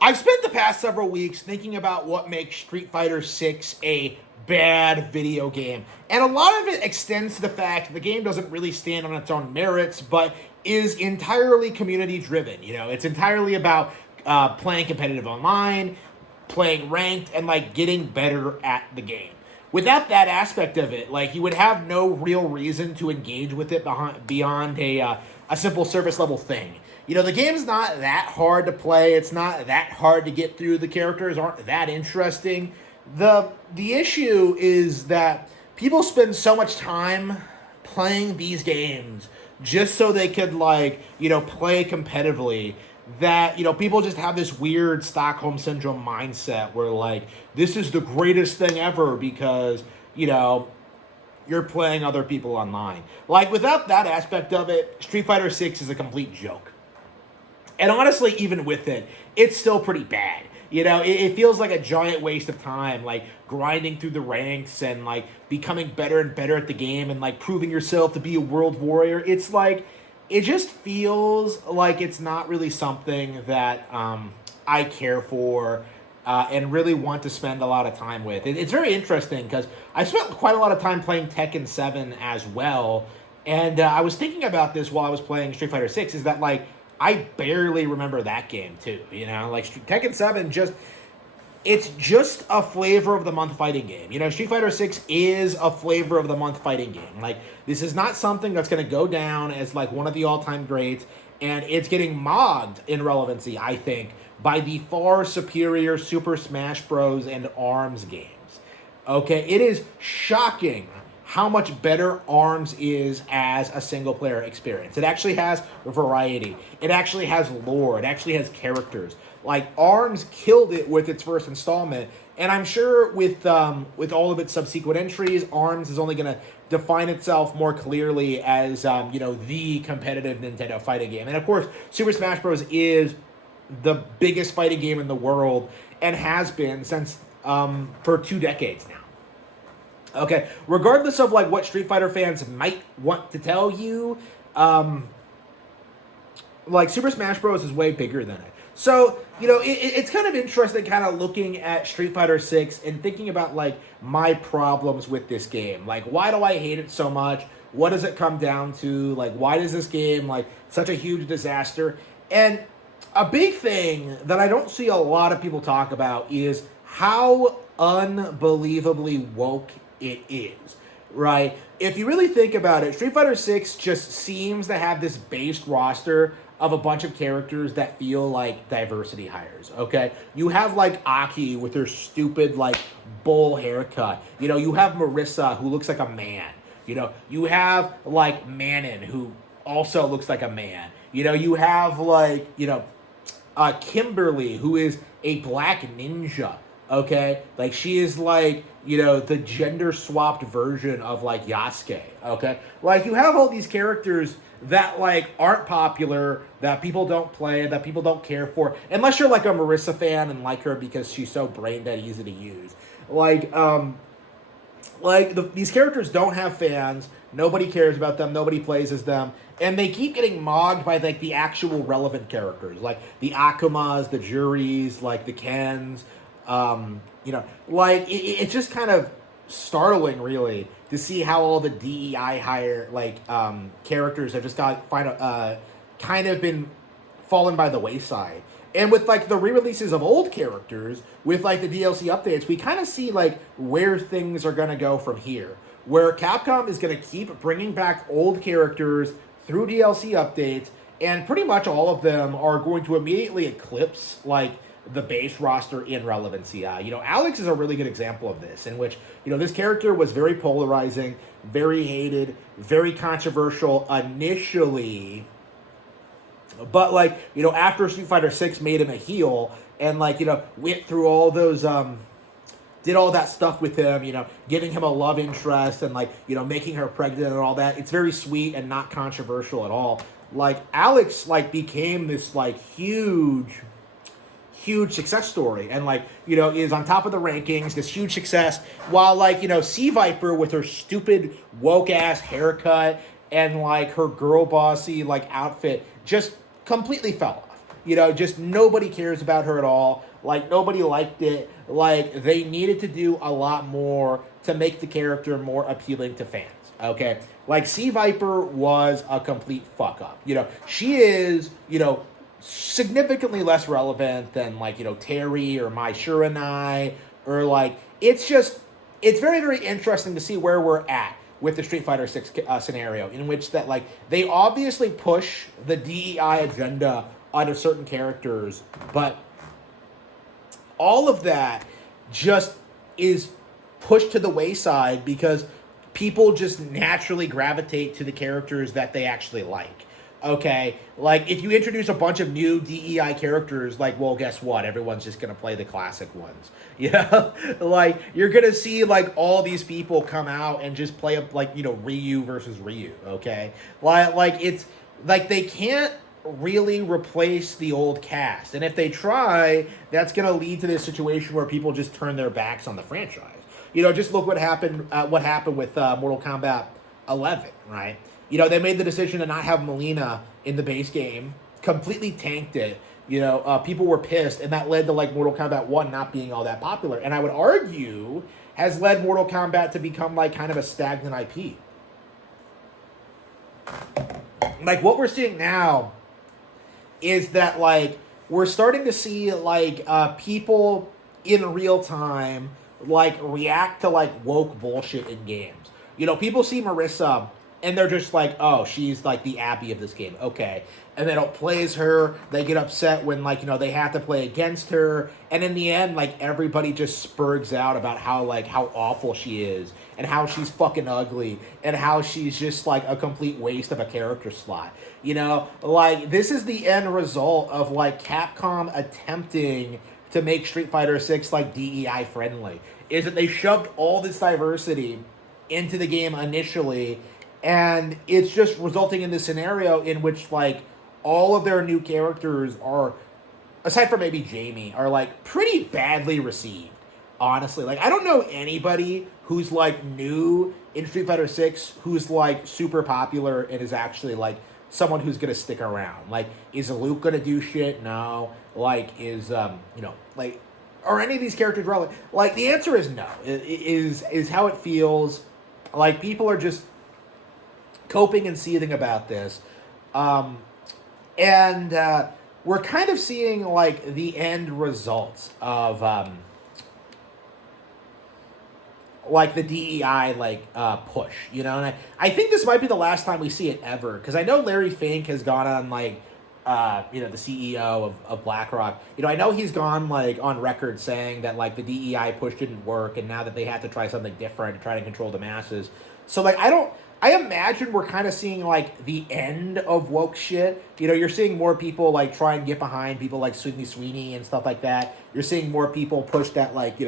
I've spent the past several weeks thinking about what makes Street Fighter 6 a bad video game. And a lot of it extends to the fact the game doesn't really stand on its own merits, but is entirely community driven. It's entirely about playing competitive online, playing ranked, and like getting better at the game. Without that aspect of it, like you would have no real reason to engage with it beyond a simple service level thing. The game's not that hard to play. It's not that hard to get through. The characters aren't that interesting. The issue is that people spend so much time playing these games just so they could play competitively that people just have this weird Stockholm syndrome mindset where this is the greatest thing ever because you're playing other people online. Without that aspect of it, Street Fighter 6 is a complete joke. And honestly, even with it, it's still pretty bad. It feels like a giant waste of time, grinding through the ranks and becoming better and better at the game and proving yourself to be a world warrior. It's it just feels like it's not really something that I care for and really want to spend a lot of time with. It's very interesting because I spent quite a lot of time playing Tekken 7 as well. And I was thinking about this while I was playing Street Fighter 6, is that I barely remember that game too. Tekken 7 it's just a flavor of the month fighting game. Street Fighter 6 is a flavor of the month fighting game. This is not something that's going to go down as one of the all-time greats, and it's getting mogged in relevancy, I think, by the far superior Super Smash Bros. And ARMS games. Okay, it is shocking how much better ARMS is as a single-player experience. It actually has variety. It actually has lore. It actually has characters. ARMS killed it with its first installment, and I'm sure with all of its subsequent entries, ARMS is only going to define itself more clearly as the competitive Nintendo fighting game. And of course, Super Smash Bros. Is the biggest fighting game in the world and has been since for 2 decades now. Okay, regardless of what Street Fighter fans might want to tell you, Super Smash Bros. Is way bigger than it. So, it's kind of interesting kind of looking at Street Fighter 6 and thinking about, my problems with this game. Why do I hate it so much? What does it come down to? Why is this game, such a huge disaster? And a big thing that I don't see a lot of people talk about is how unbelievably woke it is, right? If you really think about it, Street Fighter 6 just seems to have this based roster of a bunch of characters that feel like diversity hires, okay? You have Aki with her stupid bull haircut. You have Marissa who looks like a man. You have Manon who also looks like a man. You have Kimberly who is a black ninja. Okay, she is the gender swapped version of Yasuke. Okay, you have all these characters that aren't popular, that people don't play, that people don't care for, unless you're a Marissa fan and like her because she's so brain dead easy to use. These characters don't have fans. Nobody cares about them. Nobody plays as them. And they keep getting mogged by the actual relevant characters, the Akumas, the Juris, the Kens. It's just kind of startling, really, to see how all the DEI hire characters have just kind of been fallen by the wayside. And with the re-releases of old characters, with the DLC updates, we kind of see where things are gonna go from here. Where Capcom is gonna keep bringing back old characters through DLC updates, and pretty much all of them are going to immediately eclipse the base roster in relevancy. Alex is a really good example of this, in which, this character was very polarizing, very hated, very controversial initially, but, after Street Fighter 6 made him a heel, and, went through all those, did all that stuff with him, giving him a love interest, and, making her pregnant and all that, it's very sweet and not controversial at all. Alex, became this, huge success story, and is on top of the rankings, this huge success, while Sea Viper with her stupid woke ass haircut and her girl bossy outfit just completely fell off. just nobody cares about her at all. Like, nobody liked it. Like, they needed to do a lot more to make the character more appealing to fans. Okay? Like, Sea Viper was a complete fuck up. She is, significantly less relevant than, like, Terry or Mai Shiranai, or, like, it's very, very interesting to see where we're at with the Street Fighter 6 scenario, in which that, like, they obviously push the DEI agenda onto certain characters, but all of that just is pushed to the wayside because people just naturally gravitate to the characters that they actually like. Okay, like, if you introduce a bunch of new DEI characters, like, well, guess what? Everyone's just gonna play the classic ones. Like, you're gonna see, like, all these people come out and just play up, like, Ryu versus Ryu. Okay, like it's like they can't really replace the old cast, and if they try, that's gonna lead to this situation where people just turn their backs on the franchise. Just look what happened. What happened with Mortal Kombat 11, right? They made the decision to not have Melina in the base game, completely tanked it. People were pissed, and that led to, like, Mortal Kombat 1 not being all that popular. And I would argue has led Mortal Kombat to become, like, kind of a stagnant IP. Like, what we're seeing now is that, like, we're starting to see, like, people in real time, like, react to, like, woke bullshit in games. People see Marissa and they're just like, oh, she's, like, the Abby of this game. Okay. And they don't play as her. They get upset when, like, they have to play against her. And in the end, like, everybody just spurgs out about how awful she is. And how she's fucking ugly. And how she's just, like, a complete waste of a character slot. Like, this is the end result of, like, Capcom attempting to make Street Fighter 6, like, DEI friendly. Is that they shoved all this diversity into the game initially, and it's just resulting in this scenario in which, like, all of their new characters are, aside from maybe Jamie, are, like, pretty badly received, honestly. Like, I don't know anybody who's, like, new in Street Fighter 6 who's, like, super popular and is actually, like, someone who's gonna stick around. Like, is Luke gonna do shit? No. Like, is, like, are any of these characters relevant? Like, the answer is no. It is how it feels. Like, people are just coping and seething about this. And we're kind of seeing, like, the end results of, like, the DEI, like, push, and I think this might be the last time we see it ever, because I know Larry Fink has gone on, like, the CEO of BlackRock, I know he's gone, like, on record saying that, like, the DEI push didn't work, and now that they have to try something different to try to control the masses. So, like, I imagine we're kind of seeing, like, the end of woke shit. You're seeing more people, like, try and get behind people like Sydney Sweeney and stuff like that. You're seeing more people push that, like,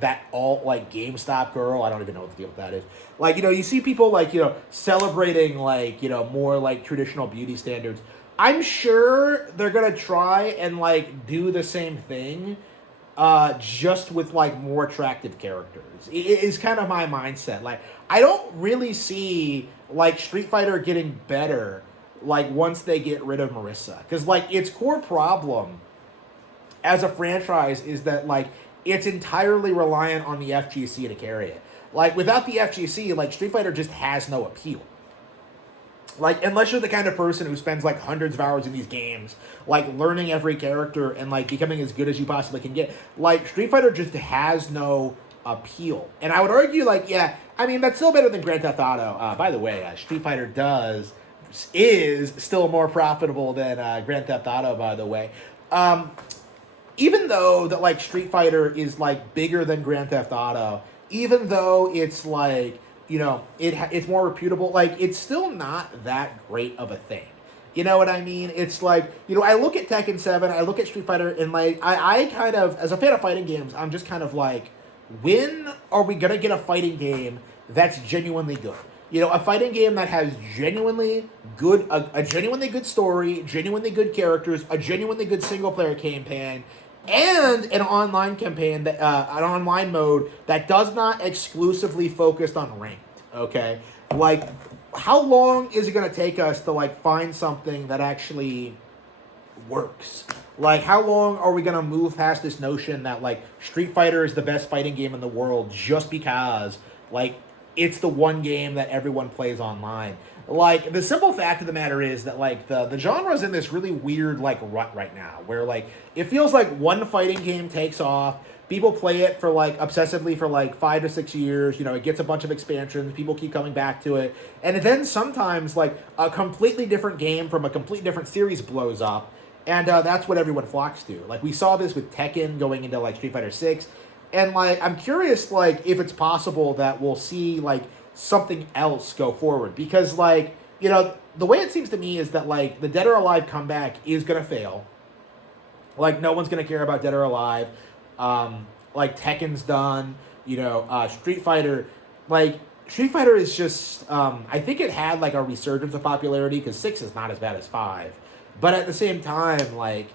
that alt, like, GameStop girl. I don't even know what the deal with that is. Like, you see people, like, celebrating, like, more, like, traditional beauty standards. I'm sure they're going to try and, like, do the same thing, just with, like, more attractive characters. It is kind of my mindset. Like, I don't really see, like, Street Fighter getting better, like, once they get rid of Marissa. Because, like, its core problem as a franchise is that, like, it's entirely reliant on the FGC to carry it. Like, without the FGC, like, Street Fighter just has no appeal. Like, unless you're the kind of person who spends, like, hundreds of hours in these games, like, learning every character and, like, becoming as good as you possibly can get, like, Street Fighter just has no appeal. And I would argue, like, yeah, I mean, that's still better than Grand Theft Auto. By the way, Street Fighter is still more profitable than Grand Theft Auto, by the way. Even though that, like, Street Fighter is, like, bigger than Grand Theft Auto, even though it's, like, it's more reputable, like, it's still not that great of a thing. You know what I mean? It's like, I look at Tekken 7, I look at Street Fighter, and, like, I kind of, as a fan of fighting games, I'm just kind of like, when are we going to get a fighting game that's genuinely good? A fighting game that has genuinely good, a genuinely good story, genuinely good characters, a genuinely good single-player campaign, and an online campaign, that an online mode that does not exclusively focus on ranked, okay? Like, how long is it going to take us to, like, find something that actually works. Like, how long are we gonna move past this notion that like Street Fighter is the best fighting game in the world just because like it's the one game that everyone plays online? Like, the simple fact of the matter is that like the genre's in this really weird like rut right now, where like it feels like one fighting game takes off. People play it for like obsessively for like 5 to 6 years. You know, it gets a bunch of expansions. People keep coming back to it, and then sometimes like a completely different game from a completely different series blows up, and that's what everyone flocks to. Like, we saw this with Tekken going into like Street Fighter 6, and like I'm curious like if it's possible that we'll see like something else go forward, because like, you know, the way it seems to me is that like the Dead or Alive comeback is gonna fail. Like, no one's gonna care about Dead or Alive. Like, Tekken's done. You know, Street Fighter, like Street Fighter is just I think it had like a resurgence of popularity because 6 is not as bad as 5, but at the same time like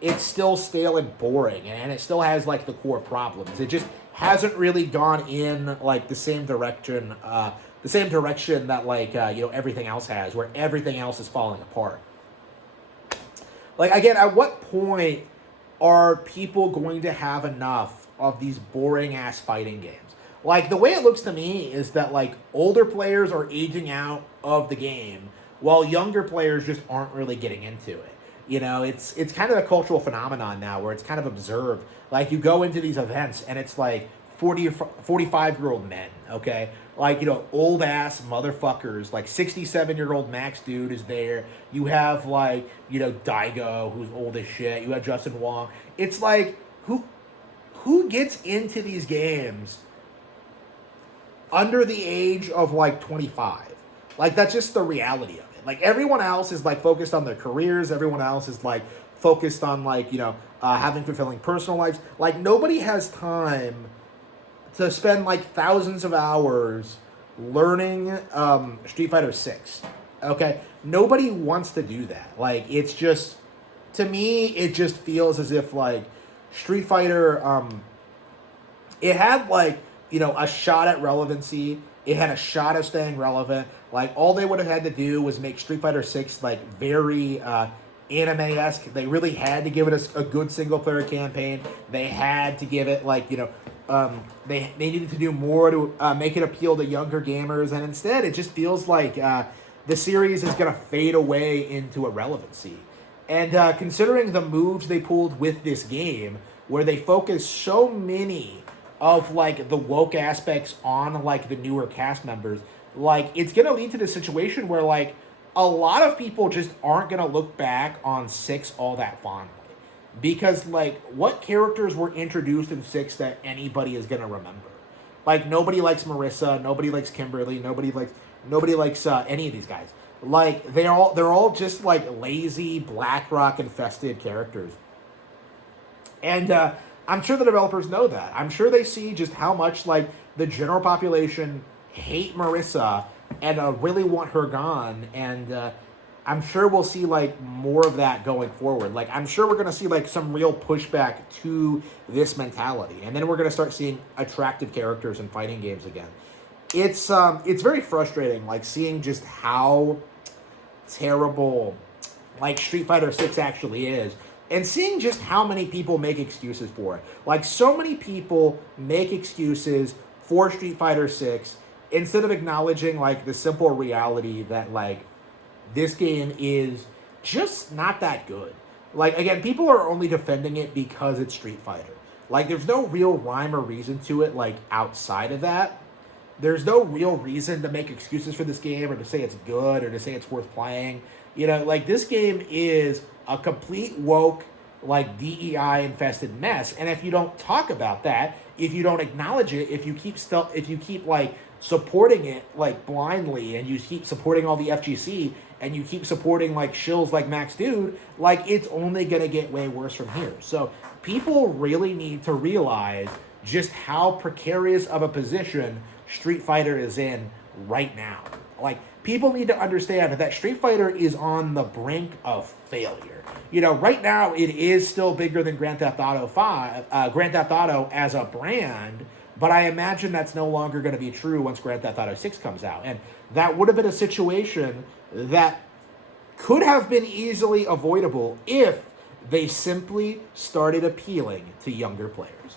it's still stale and boring, and it still has like the core problems. It just hasn't really gone in like the same direction that like you know, everything else has, where everything else is falling apart. Like, again, at what point are people going to have enough of these boring ass fighting games? Like, the way it looks to me is that like older players are aging out of the game while younger players just aren't really getting into it. You know, it's kind of a cultural phenomenon now where it's kind of observed. Like, you go into these events and it's like 40 or 45-year-old men, okay? Like, you know, old-ass motherfuckers. Like, 67-year-old Max Dude is there. You have, like, you know, Daigo, who's old as shit. You have Justin Wong. It's like, who gets into these games under the age of, like, 25? Like, that's just the reality of it. Like, everyone else is like focused on their careers. Everyone else is like focused on like, you know, having fulfilling personal lives. Like, nobody has time to spend like thousands of hours learning Street Fighter 6. Okay? Nobody wants to do that. Like, it's just, to me, it just feels as if like Street Fighter, it had like, you know, a shot at relevancy. It had a shot of staying relevant. Like, all they would have had to do was make Street Fighter 6 like very anime-esque. They really had to give it a good single-player campaign. They had to give it like, you know, they needed to do more to make it appeal to younger gamers, and instead it just feels like the series is going to fade away into irrelevancy. And considering the moves they pulled with this game, where they focus so many of like the woke aspects on like the newer cast members, like, it's gonna lead to this situation where like a lot of people just aren't gonna look back on 6 all that fondly, because like, what characters were introduced in 6 that anybody is gonna remember? Like, nobody likes Marissa, nobody likes Kimberly, nobody likes any of these guys. Like, they're all just like lazy BlackRock infested characters, and I'm sure the developers know that. I'm sure they see just how much like the general population hate Marissa and really want her gone, and I'm sure we'll see like more of that going forward. Like, I'm sure we're gonna see like some real pushback to this mentality, and then we're gonna start seeing attractive characters in fighting games again. It's very frustrating, like, seeing just how terrible like Street Fighter 6 actually is, and seeing just how many people make excuses for it. Like, so many people make excuses for Street Fighter 6 instead of acknowledging like the simple reality that like this game is just not that good. Like, again, people are only defending it because it's Street Fighter. Like, there's no real rhyme or reason to it, like, outside of that. There's no real reason to make excuses for this game or to say it's good or to say it's worth playing. You know, like, this game is a complete woke, like, DEI infested mess. And if you don't talk about that, if you don't acknowledge it, if you keep like supporting it like blindly, and you keep supporting all the FGC, and you keep supporting like shills like Max Dude, like, it's only gonna get way worse from here. So people really need to realize just how precarious of a position Street Fighter is in right now. Like, people need to understand that Street Fighter is on the brink of failure. You know, right now it is still bigger than Grand Theft Auto 5, Grand Theft Auto as a brand, but I imagine that's no longer going to be true once Grand Theft Auto 6 comes out. And that would have been a situation that could have been easily avoidable if They simply started appealing to younger players.